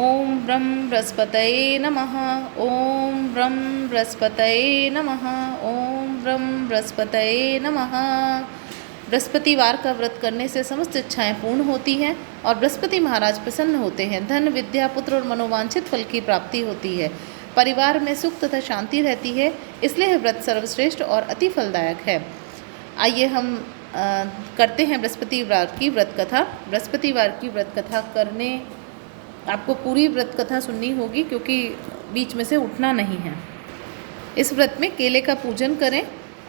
ओम ब्रह्म बृहस्पतये नमः। ओम ब्रह्म बृहस्पतये नमः। ओम ब्रह्म बृहस्पतये नमः। बृहस्पतिवार का व्रत करने से समस्त इच्छाएं पूर्ण होती हैं और बृहस्पति महाराज प्रसन्न होते हैं। धन, विद्या, पुत्र और मनोवांछित फल की प्राप्ति होती है। परिवार में सुख तथा शांति रहती है। इसलिए यह व्रत सर्वश्रेष्ठ और अति फलदायक है। आइए हम करते हैं बृहस्पतिवार की व्रत कथा। बृहस्पतिवार की व्रत कथा करने आपको पूरी व्रत कथा सुननी होगी, क्योंकि बीच में से उठना नहीं है। इस व्रत में केले का पूजन करें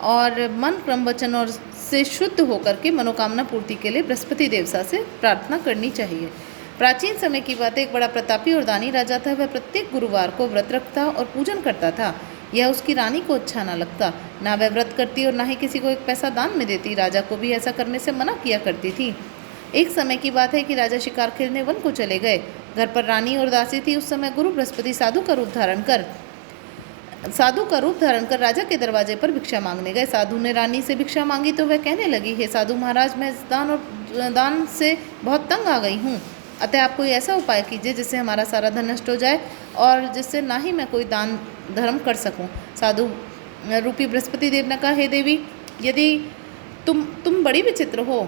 और मन, क्रम, वचन और से शुद्ध होकर के मनोकामना पूर्ति के लिए बृहस्पति देवता से प्रार्थना करनी चाहिए। प्राचीन समय की बात है, एक बड़ा प्रतापी और दानी राजा था। वह प्रत्येक गुरुवार को व्रत रखता और पूजन करता था। यह उसकी रानी को अच्छा न लगता। ना वह व्रत करती और ना ही किसी को एक पैसा दान में देती। राजा को भी ऐसा करने से मना किया करती थी। एक समय की बात है कि राजा शिकार खेलने वन को चले गए। घर पर रानी और दासी थी। उस समय गुरु बृहस्पति साधु का रूप धारण कर राजा के दरवाजे पर भिक्षा मांगने गए। साधु ने रानी से भिक्षा मांगी तो वह कहने लगी, हे साधु महाराज, मैं दान से बहुत तंग आ गई हूँ। अतः आप कोई ऐसा उपाय कीजिए जिससे हमारा सारा धन नष्ट हो जाए और जिससे ना ही मैं कोई दान धर्म कर सकूं। साधु रूपी बृहस्पति देव ने कहा, हे देवी, यदि तुम बड़ी विचित्र हो।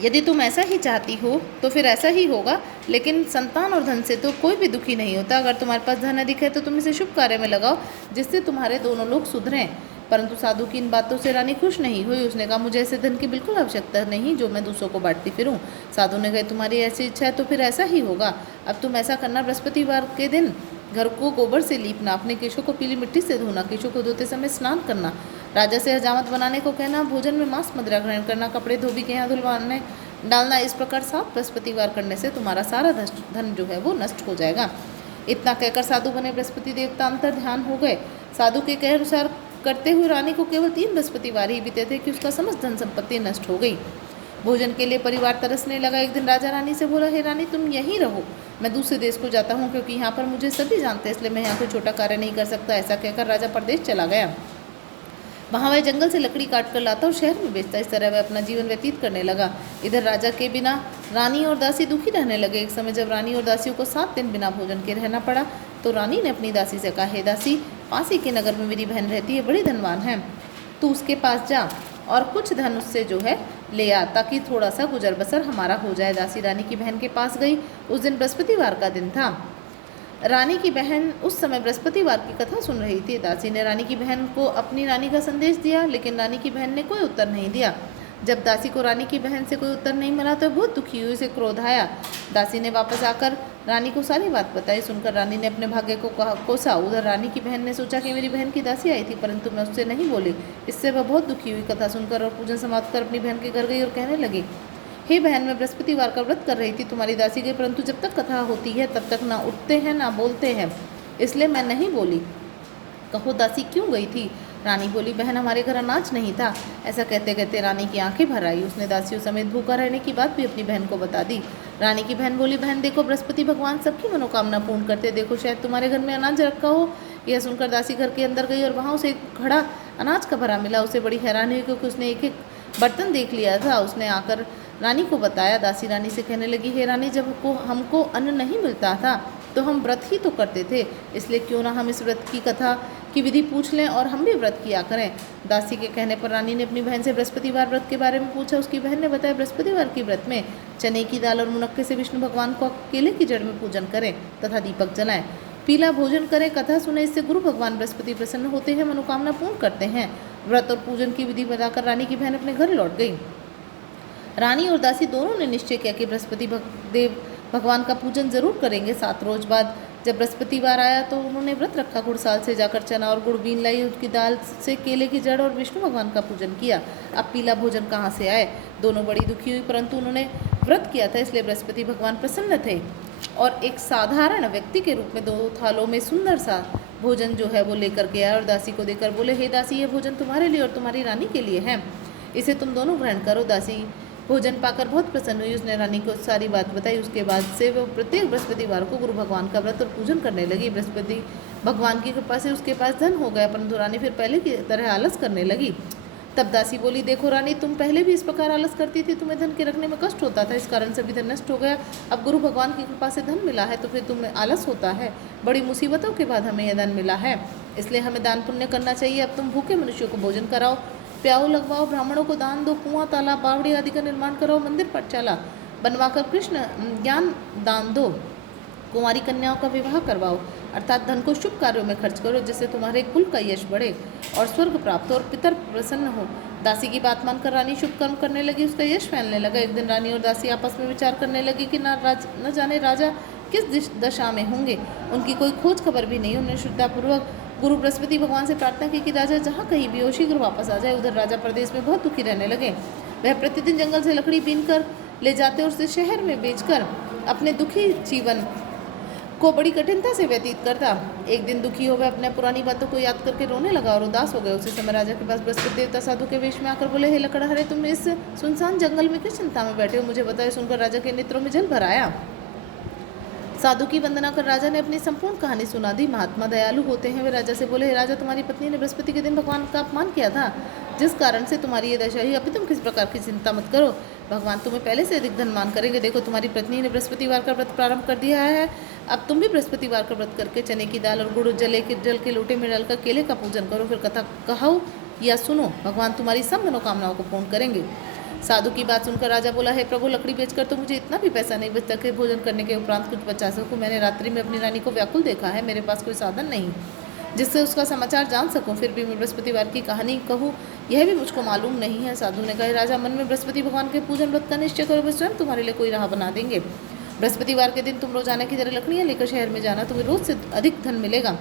यदि तुम ऐसा ही चाहती हो तो फिर ऐसा ही होगा, लेकिन संतान और धन से तो कोई भी दुखी नहीं होता। अगर तुम्हारे पास धन अधिक है तो तुम इसे शुभ कार्य में लगाओ, जिससे तुम्हारे दोनों लोग सुधरें। परंतु साधु की इन बातों से रानी खुश नहीं हुई। उसने कहा, मुझे ऐसे धन की बिल्कुल आवश्यकता नहीं जो मैं दूसरों को बांटती फिरूं। साधु ने कहा, तुम्हारी ऐसी इच्छा है तो फिर ऐसा ही होगा। अब तुम ऐसा करना, बृहस्पतिवार के दिन घर को गोबर से लीपना, अपने केशों को पीली मिट्टी से धोना, केशों को धोते समय स्नान करना, राजा से हजामत बनाने को कहना, भोजन में मांस मदिरा ग्रहण करना, कपड़े धोबी के यहाँ धुलवाने डालना। इस प्रकार 7 बृहस्पतिवार करने से तुम्हारा सारा धन जो है वो नष्ट हो जाएगा। इतना कहकर साधु बने बृहस्पति देवता अंतर ध्यान हो गए। साधु के कहे अनुसार करते हुए रानी को केवल 3 बृहस्पतिवार ही बीते थे कि उसका समस्त धन संपत्ति नष्ट हो गई। भोजन के लिए परिवार तरसने लगा। एक दिन राजा रानी से बोला, हे रानी, तुम यहीं रहो, मैं दूसरे देश को जाता हूँ, क्योंकि यहाँ पर मुझे सभी जानते हैं, इसलिए मैं यहाँ कोई छोटा कार्य नहीं कर सकता। ऐसा कहकर राजा परदेश चला गया। वहाँ वह जंगल से लकड़ी काट कर लाता और शहर में बेचता। इस तरह वह अपना जीवन व्यतीत करने लगा। इधर राजा के बिना रानी और दासी दुखी रहने लगे। एक समय जब रानी और दासियों को 7 दिन बिना भोजन के रहना पड़ा तो रानी ने अपनी दासी से कहा, हे दासी, पास ही के नगर में मेरी बहन रहती है, बड़ी धनवान है, तू उसके पास जा और कुछ धन उससे जो है ले आ, ताकि थोड़ा सा गुजर बसर हमारा हो जाए। दासी रानी की बहन के पास गई। उस दिन बृहस्पतिवार का दिन था। रानी की बहन उस समय बृहस्पतिवार की कथा सुन रही थी। दासी ने रानी की बहन को अपनी रानी का संदेश दिया, लेकिन रानी की बहन ने कोई उत्तर नहीं दिया। जब दासी को रानी की बहन से कोई उत्तर नहीं मिला तो बहुत दुखी हुई, उसे क्रोध आया। दासी ने वापस आकर रानी को सारी बात बताई। सुनकर रानी ने अपने भाग्य को कोसा। उधर रानी की बहन ने सोचा कि मेरी बहन की दासी आई थी, परंतु मैं उससे नहीं बोली। इससे वह बहुत दुखी हुई। कथा सुनकर और पूजन समाप्त कर अपनी बहन के घर गई और कहने लगी, हे बहन, मैं बृहस्पतिवार का व्रत कर रही थी, तुम्हारी दासी गई, परंतु जब तक कथा होती है तब तक ना उठते हैं ना बोलते हैं, इसलिए मैं नहीं बोली। कहो दासी क्यों गई थी? रानी बोली, बहन, हमारे घर अनाज नहीं था। ऐसा कहते कहते रानी की आंखें भर आई। उसने दासियों समेत भूखा रहने की बात भी अपनी बहन को बता दी। रानी की बहन बोली, बहन देखो, बृहस्पति भगवान सबकी मनोकामना पूर्ण करते, देखो शायद तुम्हारे घर में अनाज रखा हो। यह सुनकर दासी घर के अंदर गई और वहाँ उसे एक घड़ा अनाज का भरा मिला। उसे बड़ी हैरानी हुई, क्योंकि उसने एक एक बर्तन देख लिया था। उसने आकर रानी को बताया। दासी रानी से कहने लगी, हे रानी, जब हमको अन्न नहीं मिलता था तो हम व्रत ही तो करते थे, इसलिए क्यों ना हम इस व्रत की कथा की विधि पूछ लें और हम भी व्रत किया करें। दासी के कहने पर रानी ने अपनी बहन से बृहस्पतिवार व्रत के बारे में पूछा। उसकी बहन ने बताया, बृहस्पतिवार की व्रत में चने की दाल और मुनक्के से विष्णु भगवान को केले की जड़ में पूजन करें तथा दीपक जलाएं, पीला भोजन करें, कथा सुने, इससे गुरु भगवान बृहस्पति प्रसन्न होते हैं, मनोकामना पूर्ण करते हैं। व्रत और पूजन की विधि बताकर रानी की बहन अपने घर लौट गई। रानी और दासी दोनों ने निश्चय किया कि बृहस्पति देव भगवान का पूजन जरूर करेंगे। 7 रोज बाद जब बृहस्पतिवार आया तो उन्होंने व्रत रखा। गुड़साल से जाकर चना और गुड़ बीन लाई, उसकी दाल से केले की जड़ और विष्णु भगवान का पूजन किया। अब पीला भोजन कहाँ से आए? दोनों बड़ी दुखी हुई, परंतु उन्होंने व्रत किया था, इसलिए बृहस्पति भगवान प्रसन्न थे और एक साधारण व्यक्ति के रूप में 2 थालों में सुंदर सा भोजन जो है वो लेकर के आए और दासी को देकर बोले, हे दासी, ये भोजन तुम्हारे लिए और तुम्हारी रानी के लिए है, इसे तुम दोनों ग्रहण करो। दासी भोजन पाकर बहुत प्रसन्न हुई। उसने रानी को सारी बात बताई। उसके बाद से वो प्रत्येक बृहस्पतिवार को गुरु भगवान का व्रत और पूजन करने लगी। बृहस्पति भगवान की कृपा से उसके पास धन हो गया, परंतु रानी फिर पहले की तरह आलस करने लगी। तब दासी बोली, देखो रानी, तुम पहले भी इस प्रकार आलस करती थी, तुम्हें धन के रखने में कष्ट होता था, इस कारण से भी धन नष्ट हो गया। अब गुरु भगवान की कृपा से धन मिला है तो फिर तुम्हें आलस होता है। बड़ी मुसीबतों के बाद हमें यह धन मिला है, इसलिए हमें दान पुण्य करना चाहिए। अब तुम भूखे मनुष्यों को भोजन कराओ, प्याऊ लगवाओ, ब्राह्मणों को दान दो, कुआं तालाब बावड़ी आदि का निर्माण कराओ, मंदिर पाठशाला बनवाकर कृष्ण ज्ञान दान दो, कुंवारी कन्याओं का विवाह करवाओ, अर्थात धन को शुभ कार्यों में खर्च करो, जिससे तुम्हारे कुल का यश बढ़े और स्वर्ग प्राप्त हो और पितर प्रसन्न हो। दासी की बात मानकर रानी शुभ कर्म करने लगी, उसका यश फैलने लगा। एक दिन रानी और दासी आपस में विचार करने लगी कि न जाने राजा किस दशा में होंगे, उनकी कोई खोज खबर भी नहीं। उन्होंने श्रद्धापूर्वक गुरु बृहस्पति भगवान से प्रार्थना की कि राजा जहाँ कहीं भी हो शीघ्र वापस आ जाए। उधर राजा प्रदेश में बहुत दुखी रहने लगे। वह प्रतिदिन जंगल से लकड़ी बीन कर ले जाते और उसे शहर में बेचकर अपने दुखी जीवन को बड़ी कठिनता से व्यतीत करता। एक दिन दुखी हो वह अपने पुरानी बातों को याद करके रोने लगा और उदास हो गए। उसी समय राजा के पास बृहस्पति देवता साधु के वेश में आकर बोले, हे लकड़हारे, तुम इस सुनसान जंगल में किस चिंता में बैठे हो, मुझे बताए। सुनकर राजा के नेत्रों में जल भर आया। साधु की वंदना कर राजा ने अपनी संपूर्ण कहानी सुना दी। महात्मा दयालु होते हैं। वे राजा से बोले, हे राजा, तुम्हारी पत्नी ने बृहस्पति के दिन भगवान का अपमान किया था, जिस कारण से तुम्हारी ये दशा हुई। अभी तुम किस प्रकार की चिंता मत करो, भगवान तुम्हें पहले से अधिक धनवान करेंगे। देखो, तुम्हारी पत्नी ने बृहस्पतिवार का व्रत प्रारंभ कर दिया है। अब तुम भी बृहस्पतिवार का व्रत करके चने की दाल और गुड़ जल के लोटे में डालकर केले का पूजन करो, फिर कथा कहो या सुनो, भगवान तुम्हारी सब मनोकामनाओं को पूर्ण करेंगे। साधु की बात सुनकर राजा बोला, हे प्रभु, लकड़ी बेचकर तो मुझे इतना भी पैसा नहीं बचता कि भोजन करने के उपरांत कुछ बचा सकूं। मैंने रात्रि में अपनी रानी को व्याकुल देखा है, मेरे पास कोई साधन नहीं जिससे उसका समाचार जान सकूं। फिर भी मैं बृहस्पतिवार की कहानी कहूँ, यह भी मुझको मालूम नहीं है। साधु ने कहा, राजा, मन में बृहस्पति भगवान के पूजन व्रत का निश्चय करो, वे स्वयं तुम्हारे लिए कोई राह बना देंगे। बृहस्पतिवार के दिन तुम रोजाना की तरह लकड़ियाँ लेकर शहर में जाना, तुम्हें रोज से अधिक धन मिलेगा,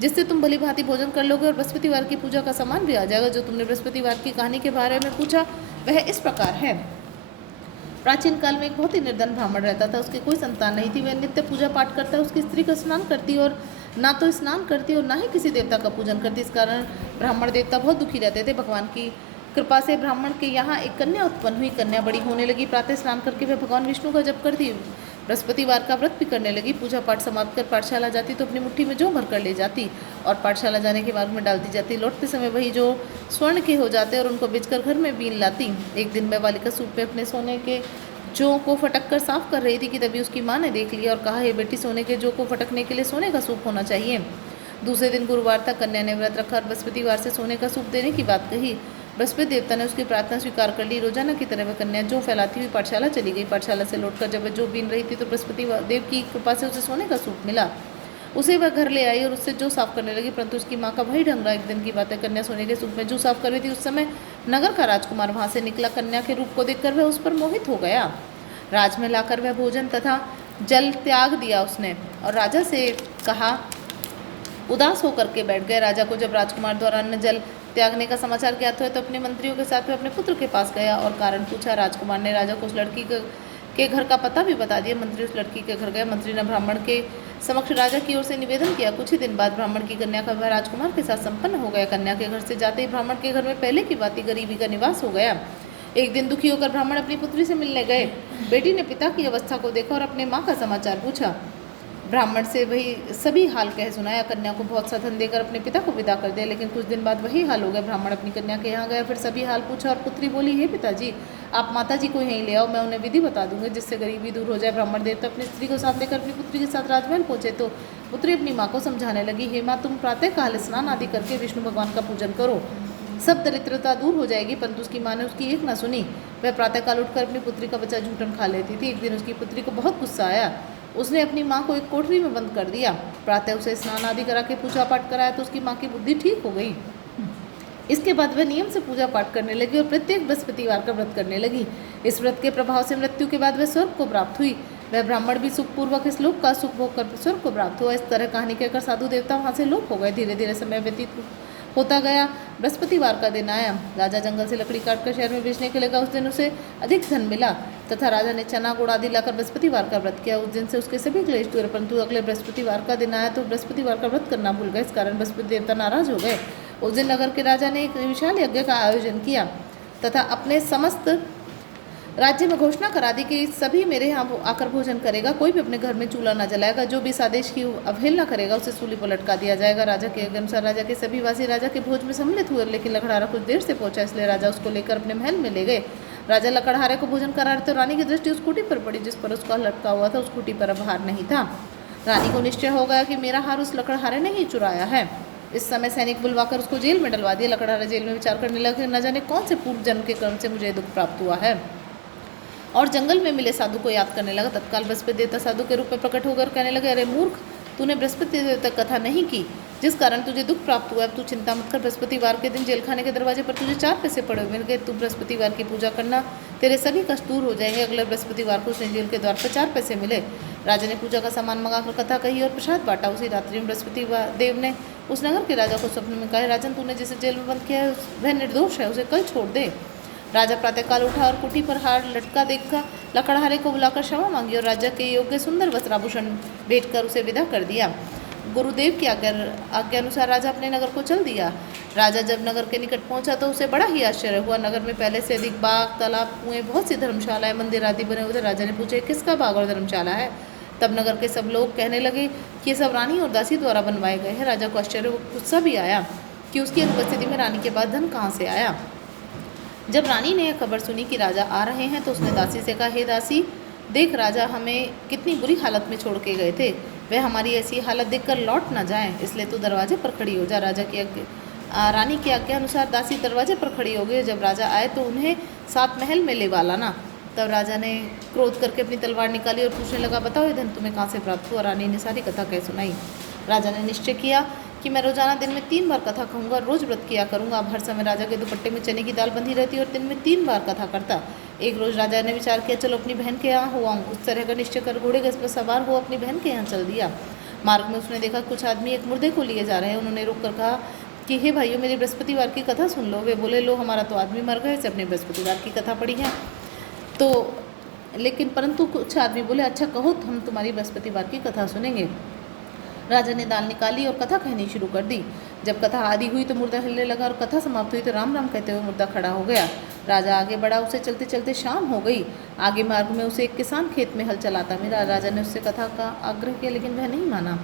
जिससे तुम भली भांति भोजन कर लोगे और बृहस्पतिवार की पूजा का सामान भी आ जाएगा। जो तुमने बृहस्पतिवार की कहानी के बारे में पूछा वह इस प्रकार है। प्राचीन काल में एक बहुत ही निर्धन ब्राह्मण रहता था, उसकी कोई संतान नहीं थी। वह नित्य पूजा पाठ करता, उसकी स्त्री का स्नान करती और ना तो स्नान करती और ना ही किसी देवता का पूजन करती। इस कारण ब्राह्मण देवता बहुत दुखी रहते थे। भगवान की कृपा से ब्राह्मण के यहाँ एक कन्या उत्पन्न हुई। कन्या बड़ी होने लगी, प्रातः स्नान करके वह भगवान विष्णु का जप करती, बृहस्पतिवार का व्रत भी करने लगी। पूजा पाठ समाप्त कर पाठशाला जाती तो अपनी मुट्ठी में जौ भर कर ले जाती और पाठशाला जाने के मार्ग में डाल दी जाती। लौटते समय वही जो स्वर्ण के हो जाते और उनको बेचकर घर में बीन लाती। एक दिन वह बालिका सूप में अपने सोने के जौ को फटक कर साफ कर रही थी कि तभी उसकी माँ ने देख लिया और कहा, हे बेटी, सोने के जौ को फटकने के लिए सोने का सूप होना चाहिए। दूसरे दिन गुरुवार तक कन्या ने व्रत रखा और बृहस्पतिवार से सोने का सूप देने की बात कही। बृहस्पति देवता ने उसकी प्रार्थना स्वीकार कर ली। रोजाना की तरह वह कन्या जौ फैलाती हुई पाठशाला चली गई। पाठशाला से लौटकर जब वह जौ बीन रही थी तो बृहस्पति देव की कृपा से उसे सोने का सूप मिला। उसे वह घर ले आई और उससे जौ साफ करने लगी, परंतु उसकी माँ का वही ढंग रहा। एक दिन की बात है, कन्या सोने के सूप में जौ साफ कर रही थी। उस समय नगर का राजकुमार वहाँ से निकला। कन्या के रूप को देखकर वह उस पर मोहित हो गया। राज में लाकर वह भोजन तथा जल त्याग दिया उसने और राजा से कहा, उदास होकर के बैठ गए। राजा को जब राजकुमार द्वारा अन्न जल त्यागने का समाचार ज्ञात हुआ तो अपने मंत्रियों के साथ में अपने पुत्र के पास गया और कारण पूछा। राजकुमार ने राजा को उस लड़की के घर का पता भी बता दिया। मंत्री उस लड़की के घर गए। मंत्री ने ब्राह्मण के समक्ष राजा की ओर से निवेदन किया। कुछ ही दिन बाद ब्राह्मण की कन्या का विवाह राजकुमार के साथ संपन्न हो गया। कन्या के घर से जाते ही ब्राह्मण के घर में पहले की बात ही गरीबी का निवास हो गया। एक दिन दुखी होकर ब्राह्मण अपनी पुत्री से मिलने गए। बेटी ने पिता की अवस्था को देखा और अपने माँ का समाचार पूछा। ब्राह्मण से वही सभी हाल कह सुनाया। कन्या को बहुत सा धन देकर अपने पिता को विदा कर दिया, लेकिन कुछ दिन बाद वही हाल हो गया। ब्राह्मण अपनी कन्या के यहाँ गया, फिर सभी हाल पूछा और पुत्री बोली, हे पिताजी, आप माता जी को यहीं ले आओ, मैं उन्हें विधि बता दूंगी जिससे गरीबी दूर हो जाए। ब्राह्मण देवता अपनी स्त्री को साथ लेकर अपनी पुत्री के साथ राजमहल पहुंचे तो पुत्री अपनी माँ को समझाने लगी, हे माँ, तुम प्रातः काल स्नान आदि करके विष्णु भगवान का पूजन करो, सब दरिद्रता दूर हो जाएगी। परंतु उसकी माँ ने उसकी एक ना सुनी। वह प्रातःकाल उठकर अपनी पुत्री का बच्चा झूठन खा लेती थी। एक दिन उसकी पुत्री को बहुत गुस्सा आया। उसने अपनी माँ को एक कोठरी में बंद कर दिया। प्रातः उसे स्नान आदि करा के पूजा पाठ कराया तो उसकी माँ की बुद्धि ठीक हो गई। इसके बाद वह नियम से पूजा पाठ करने लगी और प्रत्येक बृहस्पतिवार का व्रत करने लगी। इस व्रत के प्रभाव से मृत्यु के बाद वह स्वर्ग को प्राप्त हुई। वह ब्राह्मण भी सुखपूर्वक इस लोक का सुख भोग कर स्वर्ग को प्राप्त हुआ। इस तरह कहानी कहकर साधु देवता वहाँ से लोप हो गए। धीरे धीरे समय व्यतीत होता गया। बृहस्पतिवार का दिन आया। राजा जंगल से लकड़ी काटकर शहर में बेचने के लगा। उस दिन उसे अधिक धन मिला तथा राजा ने चना गुड़ आदि लाकर बृहस्पतिवार का व्रत किया। उस दिन से उसके सभी क्लेश दूर, परंतु अगले बृहस्पतिवार का दिन आया तो बृहस्पतिवार का व्रत करना भूल गए। इस कारण बृहस्पति देवता नाराज हो गए। उस दिन नगर के राजा ने एक विशाल यज्ञ का आयोजन किया तथा अपने समस्त राज्य में घोषणा करा दी कि सभी मेरे यहाँ आकर भोजन करेगा, कोई भी अपने घर में चूल्हा न जलाएगा, जो भी इस आदेश की अवहेलना करेगा उसे सूली पर लटका दिया जाएगा। राजा के अनुसार राजा के सभी वासी राजा के भोज में सम्मिलित हुए, लेकिन लकड़हारा कुछ देर से पहुंचा, इसलिए राजा उसको लेकर अपने महल में ले गए। राजा लकड़हारे को भोजन करा रहे तो रानी की दृष्टि उस खूंटी पर पड़ी जिस पर उसका लटका हुआ था। उस खूंटी पर अब हार नहीं था। रानी को निश्चय हो गया कि मेरा हार उस लकड़हारे ने ही चुराया है। इस समय सैनिक बुलवाकर उसको जेल में डलवा दिया। लकड़हारा जेल में विचार करने लगा, न जाने कौन से पूर्व जन्म के कर्म से मुझे दुख प्राप्त हुआ है, और जंगल में मिले साधु को याद करने लगा। तत्काल बृहस्पति देवता साधु के रूप में प्रकट होकर कहने लगे, अरे मूर्ख, तूने बृहस्पति देवता कथा नहीं की, जिस कारण तुझे दुख प्राप्त हुआ। अब तू चिंता मत कर, बृहस्पतिवार के दिन जेल खाने के दरवाजे पर तुझे 4 पैसे पड़े मिल गए। तू बृहस्पतिवार की पूजा करना, तेरे सभी कष्ट दूर हो जाएंगे। अगले बृहस्पतिवार को उसने जेल के द्वार पर 4 पैसे मिले। राजा ने पूजा का सामान मंगाकर कथा कही और प्रसाद बांटा। उसी रात्रि में बृहस्पति देव ने उस नगर के राजा को स्वप्न में कहा, राजन, तूने जिसे जेल में बंद किया है वह निर्दोष है, उसे कल छोड़ दे। राजा प्रातःकाल उठा और कुटी पर हार लटका देखा लकड़हारे को बुलाकर क्षमा मांगी और राजा के योग्य सुंदर वस्त्राभूषण भेंट कर उसे विदा कर दिया। गुरुदेव की आज्ञा अनुसार राजा अपने नगर को चल दिया। राजा जब नगर के निकट पहुंचा तो उसे बड़ा ही आश्चर्य हुआ। नगर में पहले से अधिक बाग, तालाब, कुएं, बहुत सी धर्मशालाएं, मंदिर आदि बने हुए थे। राजा ने पूछा, किसका बाग और धर्मशाला है? तब नगर के सब लोग कहने लगे कि ये सब रानी और दासी द्वारा बनवाए गए हैं। राजा को आश्चर्य गुस्सा भी आया कि उसकी अनुपस्थिति में रानी के बाद धन कहाँ से आया। जब रानी ने यह खबर सुनी कि राजा आ रहे हैं तो उसने दासी से कहा, हे दासी, देख राजा हमें कितनी बुरी हालत में छोड़ के गए थे, वह हमारी ऐसी हालत देखकर लौट ना जाएं, इसलिए तू दरवाजे पर खड़ी हो जा। रानी की आज्ञा अनुसार दासी दरवाजे पर खड़ी हो गई। जब राजा आए तो उन्हें साथ महल में ले वाला ना। तब राजा ने क्रोध करके अपनी तलवार निकाली और पूछने लगा, बताओ ये धन तुम्हें कहाँ से प्राप्त हुआ? रानी ने सारी कथा कह सुनाई। राजा ने निश्चय किया कि मैं रोजाना दिन में 3 बार कथा कहूँगा, रोज व्रत किया करूँगा। अब हर समय राजा के दुपट्टे में चने की दाल बंधी रहती और दिन में 3 बार कथा करता। एक रोज राजा ने विचार किया, चलो अपनी बहन के यहाँ हो आऊँ। उस तरह का निश्चय कर घोड़े गज पर सवार हो अपनी बहन के यहाँ चल दिया। मार्ग में उसने देखा कुछ आदमी एक मुर्दे को लिए जा रहे हैं। उन्होंने रुक कर कहा कि हे भाइयों, मेरी बृहस्पतिवार की कथा सुन लो। वे बोले, लो, हमारा तो आदमी मर गए, अपने बृहस्पतिवार की कथा पढ़ी है तो, लेकिन परंतु कुछ आदमी बोले, अच्छा कहो, तो हम तुम्हारी बृहस्पतिवार की कथा सुनेंगे। राजा ने दाल निकाली और कथा कहनी शुरू कर दी। जब कथा आदि हुई तो मुर्दा हिलने लगा और कथा समाप्त हुई तो राम राम कहते हुए मुर्दा खड़ा हो गया। राजा आगे बढ़ा, उसे चलते चलते शाम हो गई। आगे मार्ग में उसे एक किसान खेत में हल चलाता मिला। राजा ने उससे कथा का आग्रह किया लेकिन वह नहीं माना।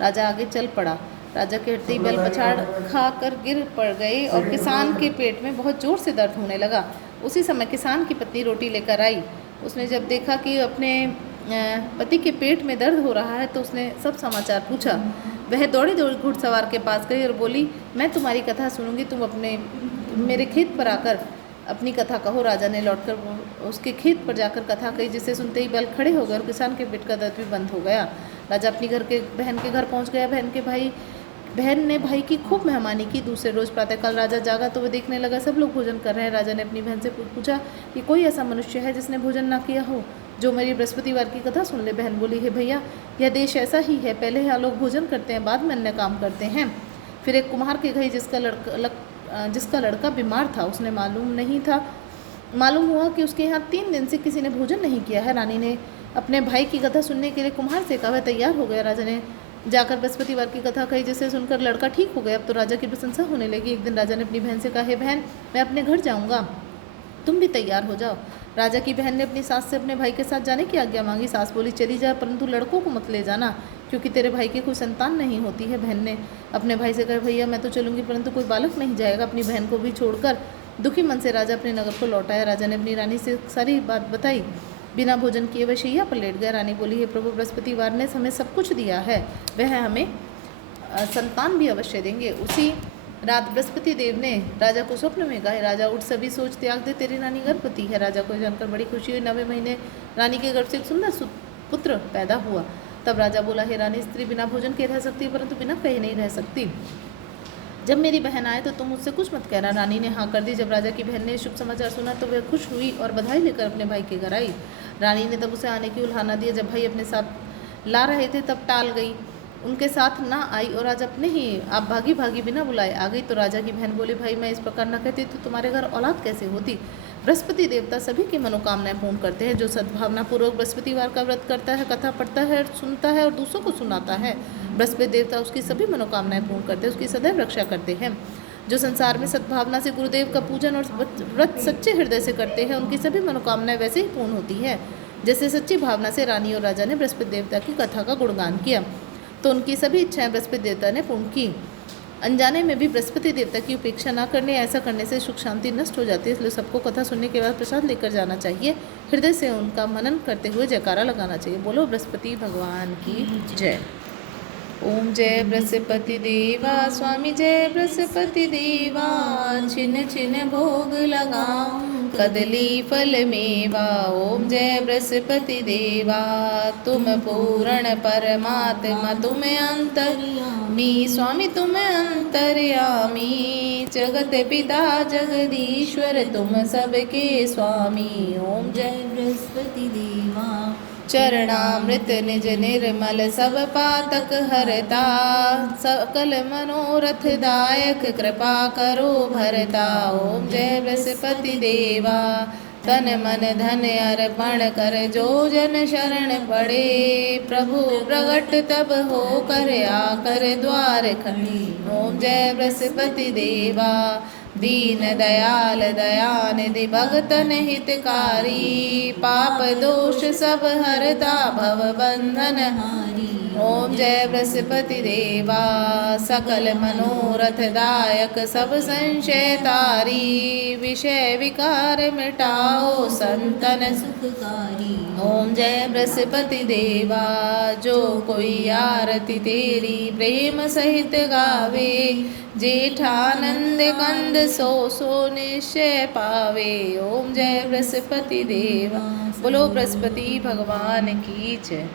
राजा आगे चल पड़ा। राजा के हटते ही बैल पछाड़ खा कर गिर पड़ गए और किसान के पेट में बहुत जोर से दर्द होने लगा। उसी समय किसान की पत्नी रोटी लेकर आई। उसने जब देखा कि अपने पति के पेट में दर्द हो रहा है तो उसने सब समाचार पूछा। वह दौड़ी दौड़ी घुड़सवार के पास गई और बोली, मैं तुम्हारी कथा सुनूंगी, तुम अपने मेरे खेत पर आकर अपनी कथा कहो। राजा ने लौटकर उसके खेत पर जाकर कथा कही, जिसे सुनते ही बैल खड़े हो गए और किसान के पेट का दर्द भी बंद हो गया। राजा अपनी बहन के घर पहुंच गया। बहन ने भाई की खूब मेहमानी की। दूसरे रोज प्रातःकाल राजा जागा तो वह देखने लगा सब लोग भोजन कर रहे हैं। राजा ने अपनी बहन से पूछा कि कोई ऐसा मनुष्य है जिसने भोजन ना किया हो, जो मेरी बृहस्पतिवार की कथा सुन ले। बहन बोली, है भैया, यह देश ऐसा ही है, पहले यहाँ लोग भोजन करते हैं, बाद में अन्य काम करते हैं। फिर एक कुम्हार के गई जिसका लड़का बीमार था। उसने मालूम हुआ कि उसके यहाँ 3 दिन से किसी ने भोजन नहीं किया है। रानी ने अपने भाई की कथा सुनने के लिए कुम्हार से कहा। वह तैयार हो गया। राजा ने जाकर बृहस्पतिवार की कथा कही, जिसे सुनकर लड़का ठीक हो गया। अब तो राजा की प्रशंसा होने लगी। एक दिन राजा ने अपनी बहन से कहा, हे बहन, मैं अपने घर जाऊँगा, तुम भी तैयार हो जाओ। राजा की बहन ने अपनी सास से अपने भाई के साथ जाने की आज्ञा मांगी। सास बोली, चली जा, परंतु लड़कों को मत ले जाना, क्योंकि तेरे भाई की कोई संतान नहीं होती है। बहन ने अपने भाई से कहा, भैया मैं तो चलूँगी, परंतु कोई बालक नहीं जाएगा। अपनी बहन को भी छोड़कर दुखी मन से राजा अपने नगर को लौट आया। राजा ने अपनी रानी से सारी बात बताई। बिना भोजन किए वह शैया पर लेट गया। रानी बोली, हे प्रभु, बृहस्पतिवार ने हमें सब कुछ दिया है, वह हमें संतान भी अवश्य देंगे। उसी रात बृहस्पति देव ने राजा को स्वप्न में कहा, राजा उठ, सभी सोच त्याग दे, तेरी रानी गर्भवती है। राजा को जानकर बड़ी खुशी हुई। 9वें महीने रानी के गर्भ से एक सुंदर पुत्र पैदा हुआ। तब राजा बोला, हे रानी, स्त्री बिना भोजन के रह सकती है, परंतु बिना कहे नहीं रह सकती। जब मेरी बहन आए तो तुम मुझसे कुछ मत कहना। रानी ने हाँ कर दी। जब राजा की बहन ने शुभ समाचार सुना तो वह खुश हुई और बधाई लेकर अपने भाई के घर आई। रानी ने तब उसे आने की उल्हाना दिया। जब भाई अपने साथ ला रहे थे तब टाल गई, उनके साथ ना आई और आज अपने ही आप भागी भागी बिना बुलाए आ गई। तो राजा की बहन बोली, भाई मैं इस प्रकार न कहती तो तुम्हारे घर औलाद कैसे होती। बृहस्पति देवता सभी की मनोकामनाएं पूर्ण करते हैं। जो सद्भावनापूर्वक बृहस्पतिवार का व्रत करता है, कथा पढ़ता है, सुनता है और दूसरों को सुनाता है, बृहस्पति देवता उसकी सभी मनोकामनाएं पूर्ण करते हैं, उसकी सदैव रक्षा करते हैं। जो संसार में सद्भावना से गुरुदेव का पूजन और व्रत सच्चे हृदय से करते हैं, उनकी सभी मनोकामनाएं वैसे ही पूर्ण होती है जैसे सच्ची भावना से रानी और राजा ने बृहस्पति देवता की कथा का गुणगान किया, तो उनकी सभी इच्छाएं बृहस्पति देवता ने पूर्ण की। अनजाने में भी बृहस्पति देवता की उपेक्षा ना करने, ऐसा करने से सुख शांति नष्ट हो जाती है। इसलिए सबको कथा सुनने के बाद प्रसाद लेकर जाना चाहिए, हृदय से उनका मनन करते हुए जयकारा लगाना चाहिए। बोलो बृहस्पति भगवान की जय। ओम जय बृहस्पति देवा, स्वामी जय बृहस्पति देवा, छिन छिन भोग लगाऊं कदली फल मेवा। ओम जय बृहस्पति देवा, तुम पूर्ण परमात्मा, तुम अंतर्यामी, स्वामी तुम अंतर्यामी, जगत पिता जगदीश्वर, तुम सबके स्वामी। ओम जय बृहस्पति देवा, चरणामृत निज निर्मल सब पातक हरता, सकल मनोरथ दायक कृपा करो भरता। ओम जय बृहस्पति देवा, तन मन धन अर्पण कर जो जन शरण पड़े, प्रभु प्रगट तब हो कर आकर द्वार खड़े। ओम जय बृहस्पति देवा, दीन दयाल दयानिधि भगतन हितकारी, पाप दोष सब हरता भव बंधन हारी। ओम जय बृहस्पति देवा, सकल मनोरथ दायक सब संशय तारी, विषय विकार मिटाओ संतन सुखकारी। ओम जय बृहस्पति देवा, जो कोई आरती तेरी प्रेम सहित गावे, जेठानंद कंद सो सो निश्चय पावे। ओम जय बृहस्पति देवा। बोलो बृहस्पति भगवान की जय।